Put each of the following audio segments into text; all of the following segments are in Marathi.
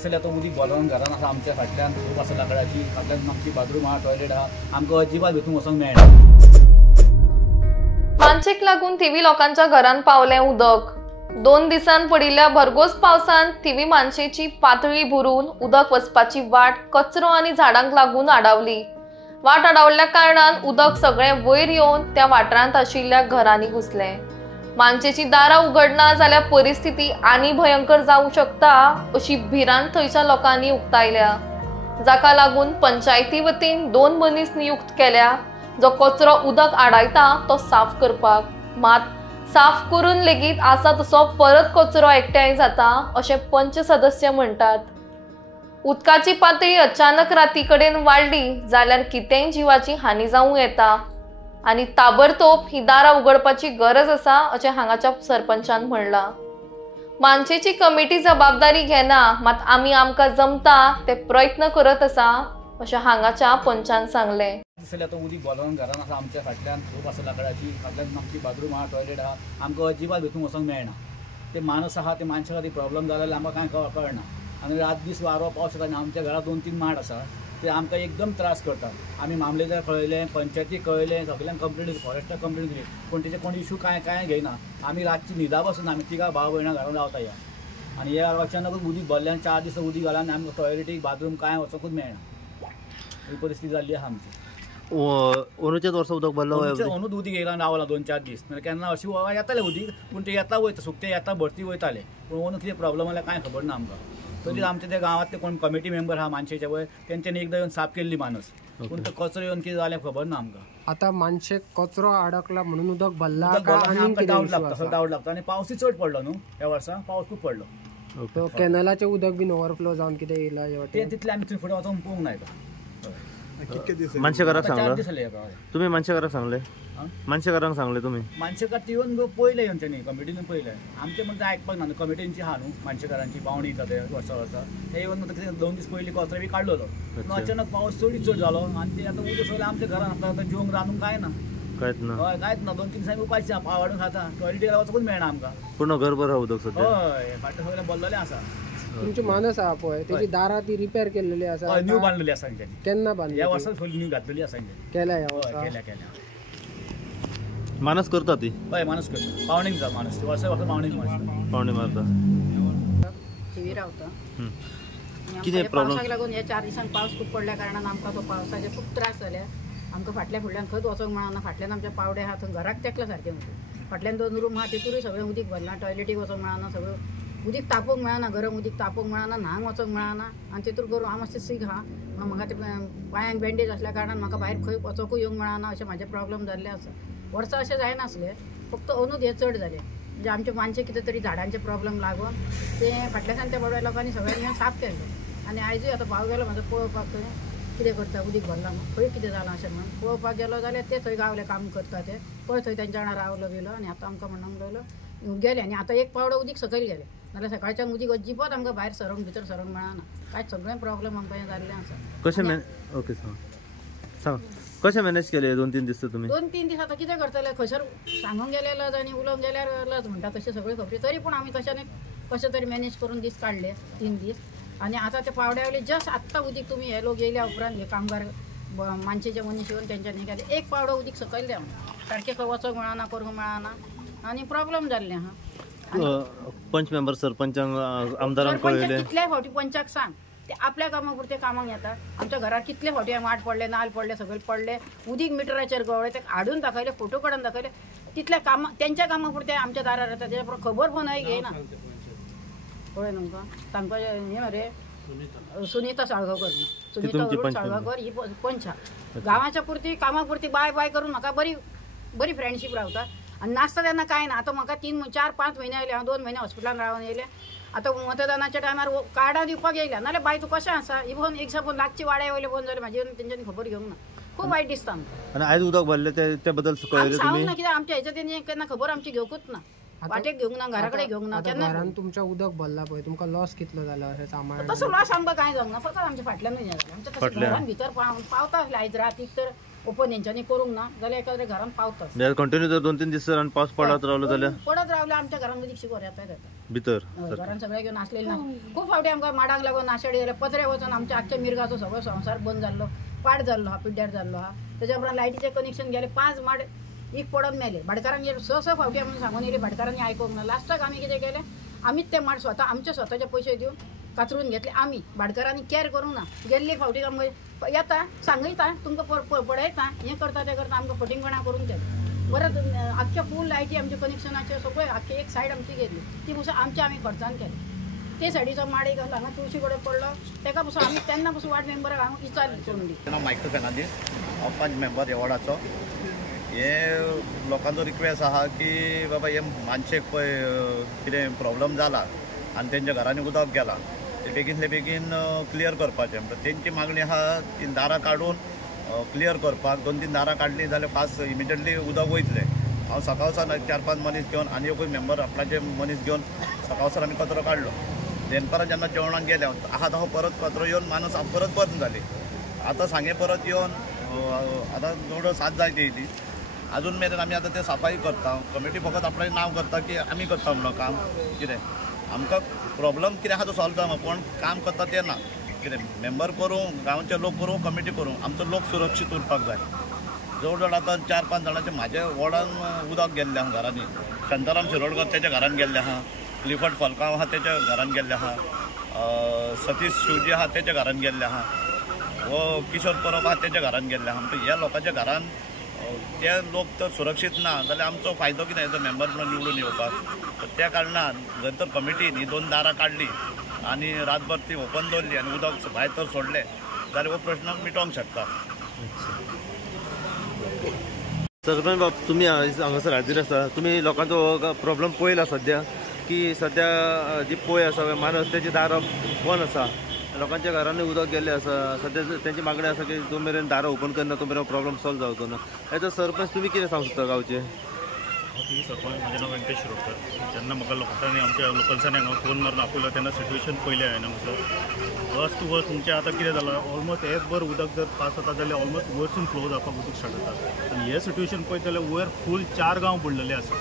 दिसले तो उदीक बोलावन घरान आसा आमच्या फाटल्यान खूब आसा लाकडाची फाटल्यान आमची बाथरूम आहा टॉयलेट आहा आमकां अजिबात भितून वचोंक मेळना। मानशेक लागून थिवी लोकांच्या घरान पावले उदक। 2 दिसान पडिल्ल्या भरघोस पावसान थिवी मानशेची पातळी भरून उदक वचपाची वाट कचरो आनी झाडांक लागून आडावली। वाट आडावल्ल्या कारणान उदक सगळे वयर येवन त्या वाठारांत आशिल्ल्या घरांनी घुसले। मानशेची दारां उगडना जाल्यार परिस्थिती आनी भयंकर जावं शकता अशी भिरांत थंयच्या लोकांनी उक्तायल्या, जाका लागून पंचायती वतीन 2 मनीस नियुक्त केल्या जो कचरो उदक आडायता तो साफ करपाक। मात साफ करून लेगीत आसा तसो परत कचरो एकठांय जाता अशें पंच सदस्य म्हणटात। उदकाची पातळी अचानक राती कडेन वाडली जाल्यार कितेंय जिवाची हानी जावं येता आनी ताबडतोब ही दारां उगडपाची गरज आसा अशें हांगाच्या सरपंचान म्हणलां। मानशेची कमिटी जबाबदारी घेना, मात आमी आमकां जमता ते प्रयत्न करत आसा अशें हांगाच्या पंचान सांगलें। दिसले तो उदीक बोलावन घरान आसा आमच्या फाटल्यान खूब आसा लाकडाची फाटल्यान आमची बाथरूम आहा टॉयलेट आहा आमकां अजिबात भितून वचोंक मेळना। ते माणूस आहा ते मानशा खातीर प्रॉब्लम जाला जाल्यार आमकां कांय कळना आनी रात दीस वारो पावस येता आनी आमच्या घरा 2-3 माड आसा ते आमकां एकदम त्रास करतात। आमी मामलेदार कळयलें, पंचायतीक कळयलें, सगळ्यांक कंप्लेंट दिली, फॉरेस्टाक कंप्लेंट दिली, पूण तेजे कोण इशू कांय घेयना। आमी रातची न्हिदा बसून आमी 3 भाव भयणां घरान रावता या आनी ह्या अचानकूच उदीक भरल्यान 4 दीस उदीक घाला आनी आमकां टॉयलेटीक बाथरूम कांय वचोंकूच मेळना। ही परिस्थिती जाल्ली आहा आमची। अंदूच्याच वर्सा उदक भरलो अंदूच उदीक येयला रावला 2-4 दीस नाल्यार केन्ना अशी येतालें उदीक पूण ते येता वयता सुकते येता भरती वयताले पूण अंदू कितें प्रॉब्लम जाल्यार कांय खबर ना आमकां। तरी आमच्या त्या गांवांतले कोण कमिटी मेंबर आहा मानशेचे वय तेंच्यांनी एकदां येवन साफ केल्ली मानस पूण तो कचरो येवन कितें जालें खबर ना आमकां। आता मानशेक कचरो अडकला म्हणून उदक भरला डावट लागता आनी पावसूय चड पडलो न्हू ह्या वर्सा पावस खूब पडलो। कॅनलाचें उदक बीन ओवरफ्लो जावन कितें येयला ते तितले आमी थंय फुडें वचोन पळोवंक ना। मानशेकाराक सांगले तुम्ही? मानशेकाराक सांगले? मानशेकारांक सांगले तुम्ही? मानशेकार येवन पळयलें येवन तेणी कमिटीन पळयलें आमचें म्हणटा आयकपाक ना कमिटींची आहा न्हू मानशेकारांची पावणी येता ते वर्सा ते येवन कितें 2 दीस पयलीं कचरो बी काडलेलो पूण अचानक पावस चड जालो आनी ते आतां उदक सगळें आमच्या घरान आतां जेवंक रांदूंक कांय ना कांयच ना। हय कांयच ना 2-3 दिसांनी उपाशी आहा पाव हाडून खाता टॉयलेटीक वचोंकूच मेळना आमकां। पूर्ण घरभर उदक सद्या हय फाटलें सगळें भरलेलें आसा। तुमची मानस आहा पळय तेजी दारां ती रिपेर केल्लेली आसा न्यू बांदलेली आसा तेंच्यांनी। केन्ना बांदली? ह्या वर्सा फुल न्यू घातलेली आसा केल्या ह्या वर्सा केल्या मानस करता ती? हय मानस करता पावणीक जा मानस वर्सा पावणीक पावणी मारता। थिवी रावता कितें प्रॉब्लेम लागून हे 4 दिसांक पावस खूब पडल्या कारणान आमकां तो पावसाचे खूब त्रास जाल्या। आमकां फाटल्या फुडल्यान खंयच वचोंक मेळना। फाटल्यान आमचे पावडे आहा थंय घराक तेकला सारकें फाटल्यान 2 रूम आहा तितूरूय सगळें उदीक भरलां टॉयलेटीक वचोंक मेळना सगळें उदीक तापोवंक मेळना गरम उदीक तापोवंक मेळना न्हांवंक वचोंक मेळना आनी तितूर करून हांव मातशें सीक आहा म्हणून म्हाका ते पांयांक बँडेज आसल्या कारणान म्हाका भायर खंय वचोंकूय येवंक मेळना अशें म्हाजे प्रॉब्लेम जाल्ले आसा। वर्सा अशें जायनासलें फक्त अंदूच हे चड जालें म्हणजे आमचे मानशे कितें तरी झाडांचे प्रॉब्लेम लागून ते फाटल्यासान त्या बडव्या लोकांनी सगळ्यांनी साफ केलें आनी आयजूय आतां भाव गेलो म्हाजो पळोवपाक थंय कितें करता उदीक भरला म्हणून खंय कितें जालां अशें म्हणून पळोवपाक गेलो जाल्यार ते थंय गावले काम करता ते पळय थंय तेंच्या वांगडा रावलो गेलो आनी आतां आमकां म्हणूंक लागलो गेले आनी आतां 1 पावडो उदीक सकयल गेले नाल्यार सकाळच्यान उदीक अजिबात आमकां भायर सरोंक भितर सरोंक मेळना कांय सगळें प्रॉब्लेम आमकां हें जाल्लें आसा। कशें ओके सांग कशें मॅनेज केले 2-3 दीस तुमी? 2-3 दीस आतां कितें करतले खंयसर सांगूंक गेले लज आनी उलोवंक गेल्यार लज म्हणटा तशें सगळें खबरी तरी पूण आमी कशें तरी मॅनेज करून दीस काडले 3 दीस आनी आतां ते पावड्या वयले जस्ट आत्तां उदीक तुमी हे लोक येयल्या उपरांत हे कामगार मानशेचे मनीस येवन तेंच्यांनी केले 1 पावडो उदीक सकयल द्या सारकें खंय वचोंक मेळना करूंक मेळना आनी प्रॉब्लेम जाल्लें आहा। पंच मेंबर सरपंचांक आमदारांक कळयलें कितल्या फावटी पंचाक सांग ते आपल्या कामा पुरते कामाक येतात। आमच्या घरात कितले फावटी वाट पडले नाल पडले सगळे पडले उदीक मिटराचेर गवळे ते हाडून दाखयले फोटो काडून दाखयले तितल्या कामा तेंच्या कामा पुरते आमच्या दारार येतात तेच्या खबर पण घेयना कळ्ळें तुमकां तांकां हें मरे सुनीता साळगांवकर सुनीता साळगांवकर ही पंचा गांवाच्या पुरती कामा पुरती बाय करून म्हाका बरी फ्रेंडशीप रावता आनी नासता तेन्ना कांय ना। आतां म्हाका 3-4-5 म्हयने आयले हांव 2 म्हयने हॉस्पिटलान रावन येयले आतां मतदानाच्या टायमार कार्डां दिवपाक येयल्या नाल्यार बाय तूं कशें आसा इवन एक सपोज लागची वाड्या वयले फोन जाले म्हाजे तेंच्यांनी खबर घेवंक ना खूब वायट दिसता आमकां। आनी आयज उदक भरलें ते बद्दल सांगूंक ना कित्याक आमच्या हेच्या तेणी केन्ना खबर आमची घेवकूच ना वाटेक घेवंक ना घरा कडेन घेवंक ना केन्ना घरान तुमच्या उदक भरला पळय तुमकां लॉस कितलो जाला अशें सामान तसो लॉस आमकां कांय जावंक ना फकत आमच्या फाटल्यानूच हें जालें आमच्या घरान भितर पावता आसलें आयज रातीक तर ओपन हेंच्यांनी करूंक ना जाल्यार एखाद्या घरान पावता कंटिन्यू जर 2-3 दीस पावस पडत रावलो जाल्यार पडत रावल्यार आमच्या घरान उदीक शिकोर येता भितर घरान सगळे घेऊन असलेले ना खूप फावटी आमकां माडाक लागून नाशाडी जाल्यार पत्रे वचून आमच्या आख्या मिरगाचो सगळो संसार बंद जाल्लो पाड जाल्लो हा पिड्ड्यार जाल्लो हा तेज्या उपरांत लायटीचें कनेक्शन गेले 5 माड एक पडून मेले भाटकारांनी स फावटी आमी सांगून येयली भाटकारांनी आयकोंक ना लास्टाक आमी कितें केलें आमीच ते माड स्वता आमचे स्वताचे पयशे दिवन कातरून घेतले आमी भाटकारांनी केअर करूंक ना गेल्ली फावटी आमकां येता सांगयता तुमकां पळयता हें करता तें करता आमकां फटिंगपणां करून केलें परत आख्या फूल लायटी आमच्या कनेक्शनाचे सगळे आख्खी एक सायड आमची गेली ती पासून आमच्या आमी खर्चान केली ते सायडीचो माड एक हांगा तुळशी कडेन पडलो तेका पासून आमी तेन्ना पासून वार्ड मेंबराक हांव विचारली चोंडी मायकल फेर्नांदीस हांव 5 मेंबर ह्या वॉर्डाचो हे लोकांचो रिक्वेस्ट आहा की बाबा हे मानशेक पळय कितें प्रॉब्लम जाला आनी तेंच्या घरांनी उदक गेलां ते बेगीनले बेगीन क्लियर करपाचें तेंची मागणी आहा ती दारां काडून क्लियर करपाक 2-3 दारां काडलीं जाल्यार फास्ट इमिडियटली उदक वयतलें हांव सकाळसान 4-5 मनीस घेवन आनी एकूच मेंबर आपणाचे मनीस घेवन सकाळसान आमी कचरो काडलो दनपारां जेन्ना जेवणाक गेले आहा तो परत कचरो येवन मानस परत बंद जाली आतां सांगे परत येवन आतां जवळ 7 जाय ती अजून मेरेन आमी आतां ते सफाई करता कमिटी फकत आपलें नांव करता की आमी करता म्हणून काम कितें आमकां प्रॉब्लम कितें आहा तो सॉल्व जावं कोण काम करता तें ना कितें मेंबर करूं गांवचे लोक करूं कमिटी करूं आमचो लोक सुरक्षीत उरपाक जाय जवळ जवळ आतां 4-5 जाणांचे म्हाज्या वॉर्डान उदक गेल्लें आहा घरांनी शांताराम शिरोडकर तेच्या घरान गेल्ले आहा क्लिफर्ड फलकांव आहा तेच्या घरान गेल्ले आहा सतीश शिवजी आहा तेच्या घरान गेल्ले आहा वो किशोर परब आहा तेच्या घरान गेल्ले आहा ह्या लोकांच्या घरान ते लोक तर सुरक्षीत ना जाल्यार आमचो फायदो कितें हेजो मेंबर म्हणून निवडून येवपाक त्या कारणान जर तर कमिटीन ही 2 दारां काडली आनी रातभर ती ओपन दवरली आनी उदक भायर तर सोडलें जाल्यार हो प्रश्न मिटोवंक शकता सरपंच बाब तुमी हांगासर हाजीर आसा तुमी लोकांचो प्रॉब्लेम पळयला सद्या की सद्या जी पोय आसा मानस तेची दारां बंद आसा लोकांच्या घरांनी उदक गेल्लें आसा सद्या तेंची मागणी आसा की जो मेरेन दारां ओपन करना तो मेरेन प्रॉब्लेम सॉल्व जावचो ना हेजो सरपंच तुमी कितें सांगूंक शकता गांवचे सरपंच म्हजें नांव वेंकटेश शिरोडकर जेन्ना म्हाका लोकांनी आमच्या लोकल्सांनी हांगा फोन मारून आपयलो तेन्ना सिट्युएशन पयलें हांवें हांगासर वर्स टू वर्स म्हणजे आतां कितें जालां ऑलमोस्ट एक बर उदक जर पास जाता जाल्यार ऑलमोस्ट वयरसून फ्लो जावपाक उदक स्टार्ट जाता आनी हे सिट्युएशन पळयत जाल्यार वयर फूल 4 गांव बुडलेले आसा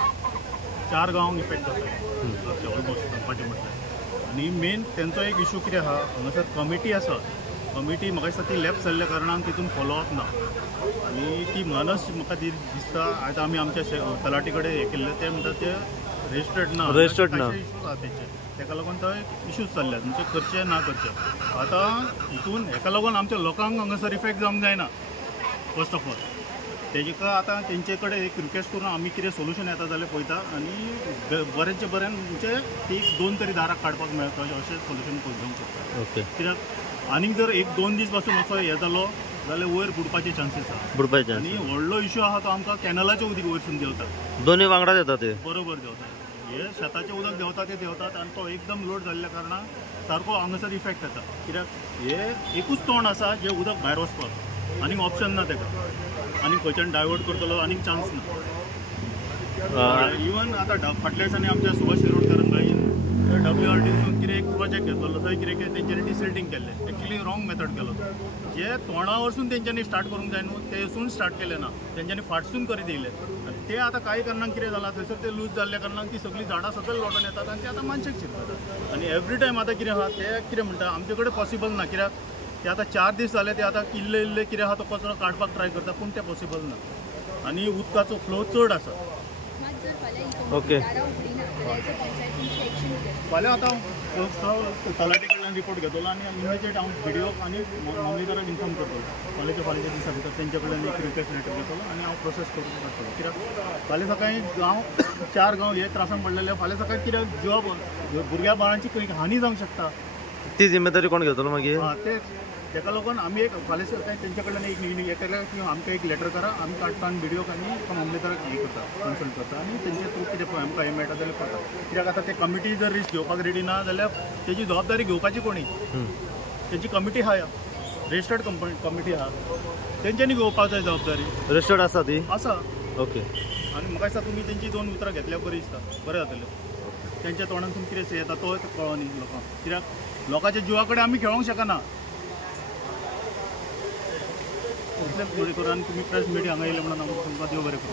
4 गांवांक इफेक्ट जाता ऑलमोस्ट म्हणपाचें म्हटल्यार आनी मेन तेंचो एक इशू कितें आहा हांगासर कमिटी आसा कमिटी म्हाका दिसता ती लेफ्ट जाल्ल्या कारणान तितून फॉलोअप ना आनी ती मनस म्हाका दिसता आतां आमी आमच्या तलाटी कडेन हें केल्लें ते म्हणटा ते रजिस्टर्ड ना इश्यूज आहा तेचे तेका लागून थंय इश्यूज चल्ल्यात म्हणजे करचे ना करचे आतां हितून हेका लागून आमच्या लोकांक हांगासर इफेक्ट जावंक जायना फर्स्ट ऑफ ऑल तेका आतां तेंचे कडेन एक रिक्वेस्ट करून आमी कितें सोल्युशन येता जाल्यार पळयता आनी बरेंचे बरें म्हणजे ती 2 तरी दारां काडपाक मेळटा अशें सोल्युशन घेवंक शकता ओके कित्याक आनीक जर 1-2 दीस पासून असो हें जालो जाल्यार वयर बुडपाचे चान्सीस आहा आनी व्हडलो इश्यू आहा तो आमकां कॅनलाचें उदक वयरसून देंवता दोनूय वांगडाच येता ते बरोबर देंवता हे शेताचें उदक देंवता ते देंवतात आनी तो एकदम लोड जाल्ल्या कारणान सारको हांगासर इफेक्ट जाता कित्याक हे एकूच तोंड आसा जे उदक भायर वचपाक आनीक ऑप्शन ना तेका आनी खंयच्यान डायवर्ट करतलो आनीक चान्स ना इवन आतां फाटल्या दिसांनी आमच्या सुभाष शिरोडकर हांगाईन WRDसून कितें एक प्रोजेक्ट घेतलो थंय कितें तेंच्यांनी डिसल्टिंग केल्लें एक्चुली रॉंग मेथड केलो जे तोंडा वरसून तेंच्यांनी स्टार्ट करूंक जाय न्हू तेसून स्टार्ट केलें ना तेंच्यांनी फाटसून करीत येयलें ते आतां कांय कारणान कितें जालां थंयसर ते लूज जाल्ल्या कारणान ती सगळीं झाडां सकयल लोटून येतात आनी ते आतां मानशेक शिरतात आनी एवरी टायम आतां कितें आहा ते कितें म्हणटा आमचे कडेन पॉसिबल ना कित्याक ते आतां 4 दीस जाले ते आतां इल्ले कितें आहा तो कचरो काडपाक ट्राय करता पूण ते पॉसिबल ना आनी उदकाचो फ्लो चड आसा ओके फाल्यां आतां तलाटी कडल्यान रिपोर्ट घेतलो आनी इमिजिएट हांव व्हिडिओ आनी मॉनिटराक इन्फॉर्म करतलो फाल्यां दिसा भितर तेंचे कडल्यान एक रिक्वेस्ट लेटर घेतलो आनी हांव प्रोसेस करूंक लागतलो कित्याक फाल्यां सकाळीं गांव 4 गांव हे त्रासान पडलेले फाल्यां सकाळीं कित्याक जॉब भुरग्या बाळांची खंय हानी जावंक शकता ती जिम्मेदारी कोण घेतलो मागीर तेच तेका लागून आमी एक फाल्यां सकाळीं तेंचे कडल्यान एक हें केल्या की आमकां एक लेटर करा आमी काडटा आनी व्हिडिओक आनी मामलेदाराक हें करता कन्सल्ट करता आनी तेंचे थ्रू कितें पळय आमकां हें मेळटा जाल्यार करता कित्याक आतां ते कमिटी जर रिस्क घेवपाक रेडी ना जाल्यार तेजी जबाबदारी घेवपाची कोणी तेंची कमिटी आहा रजिस्टर्ड कमिटी आहा तेंच्यांनी घेवपाक जाय जबाबदारी रजिस्टर्ड आसा ती आसा ओके आनी म्हाका दिसता तुमी तेंची 2 उतरां घेतल्यार बरी दिसता बरें जातलें तेंच्या तोंडान तुमी कितें येता तो कळो न्ही लोकांक कित्याक लोकांच्या जिवा कडेन आमी खेळोंक शकना इतलें बरें करून आनी तुमी प्रेस मिडिया हांगा येयले म्हणून आमकां तुमकां देव बरें करूं